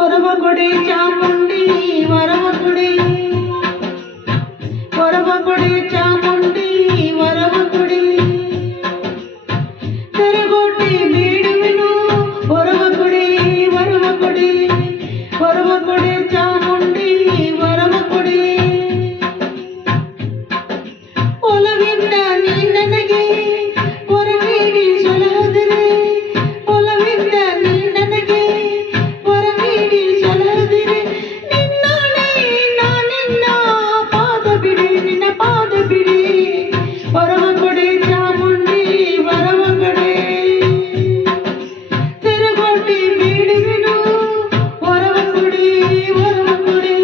ವರವಕೊಡೆ ಚಾಮುಂಡಿ ವರವಕೊಡೆ ವರವಕೊಡೆ ಚಾಮುಂಡಿ ವರವಕೊಡೆ ತೆರೆಗೋಟಿ ಬೇಡುವೆನು ವರವಕೊಡೆ ವರವಕೊಡೆ ವರವಕೊಡೆ ಚಾಮುಂಡಿ ವರವಕೊಡೆ ಒಲವಿಂದ ನೀ ನನಗೆ ವರ ನೀಡಿ ಸಲಹದಿರೆ ಒಲವಿಂದ ನೀ ನನಗೆ ವರ ನೀಡಿ ಸಲಹದಿರೆ ನಿನ್ನಾಣೆ ನಾನಿನ್ನ ಪಾದ ಬಿಡಿ ನಿನ್ನ ಪಾದ ಬಿಡಿ ವರವಕೊಡೆ ಚಾಮುಂಡಿ ವರವಕೊಡೆ ತೆರೆಗೋಟಿ ಬೇಡುವೆನು ವರವಕೊಡೆ ವರವಕೊಡೆ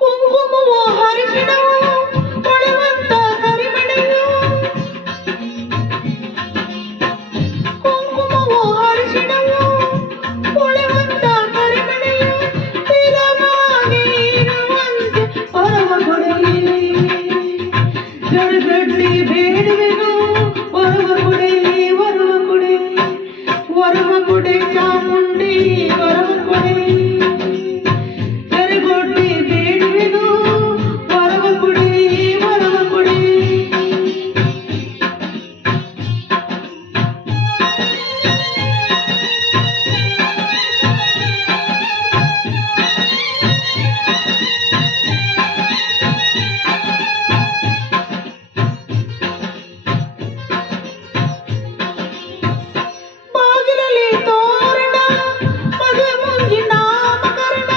ಕುಂಕುಮವು ಹರಿಸಿಣವು ಹೊಳೆವಂತ ಕರಿಮಣೆಯು ಕುಂಕುಮವು ಹರಿಸಿಣವು ಹೊಳೆವಂತ ಕರಿಮಣೆಯು ಸ್ಥಿರವಾಗಿ ಇರುವಂತೆ ವರವಕೊಡೆ ಜಡಗಡ್ಡಿ ಬೇಡುವೆನು ವರವಕೊಡೆ ವರವಕೊಡೆ ವರವಕೊಡೆ ಚಾಮುಂಡಿ ವರವಕೊಡೆ ತೆರೆಗೋಟಿ ಬೇಡುವೆನು ವರವಕೊಡೆ ವರವಕೊಡೆ ಬಾಗಿಲಲ್ಲಿ ತೋರಣ ಮದುವೆ ಮುಂಜಿ ನಾಮಕರಣ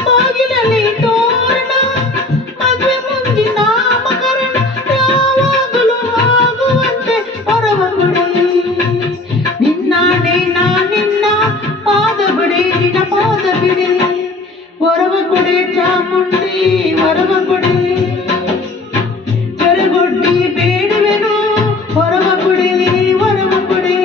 ಬಾಗಿಲಲ್ಲಿ ತೋರಣ ಮದುವೆ ಮುಂಜಿ ನಾಮಕರಣ ಯಾವಾಗಲೂ ಆಗುವಂತೆ ವರವಕೊಡೆ ನಿನ್ನಾಣೆ ನಾನಿನ್ನ ಪಾದ ಬಿಡಿ ನಿನ್ನ ಪಾದ ಬಿಡಿ ವರವಕೊಡೆ ಚಾಮುಂಡಿ ವರವಕೊಡೆ ತೆರೆಗೊಡ್ಡಿ ಬೇಡುವೆನು ವರವಕೊಡೆ ವರವಕೊಡೆ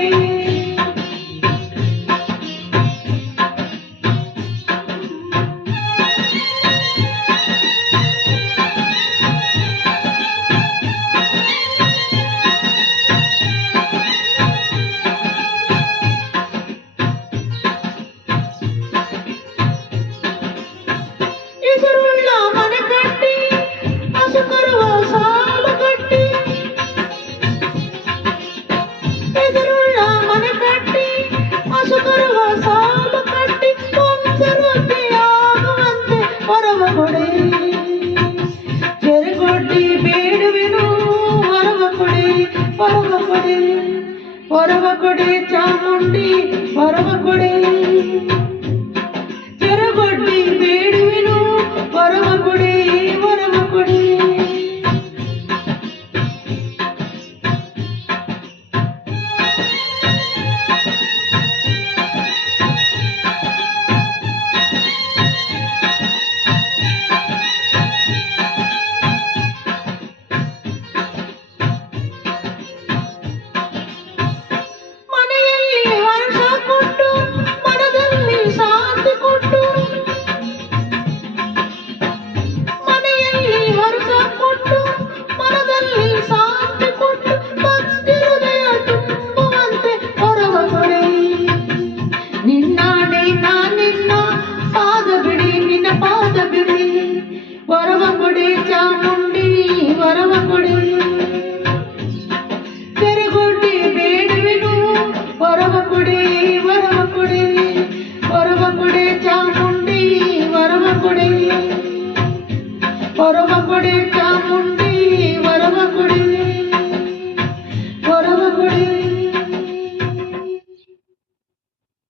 ಎದುರುಳ್ಳ ಮನೆ ಕಟ್ಟಿ ಹಸು ಕರುವ ಸಾಲು ಕಟ್ಟಿ ಎದುರುಳ್ಳ ಮನೆ ಕಟ್ಟಿ ಹಸು ಕರುವ ಸಾಲು ಕಟ್ಟಿ ವಂಶವೃದ್ಧಿ ಆಗುವಂತೆ ವರವಕೊಡೆ ತೆರೆಗೊಡ್ಡಿ ಬೇಡುವೆನು ವರವಕೊಡೆ ವರವಕೊಡೆ ವರವಕೊಡೆ ಚಾಮುಂಡಿ ವರವಕೊಡೆ ತೆರೆಗೊಡ್ಡಿ ಬೇಡುವೆನು ವರವಕೊಡೆ ವರವಕೊಡೆ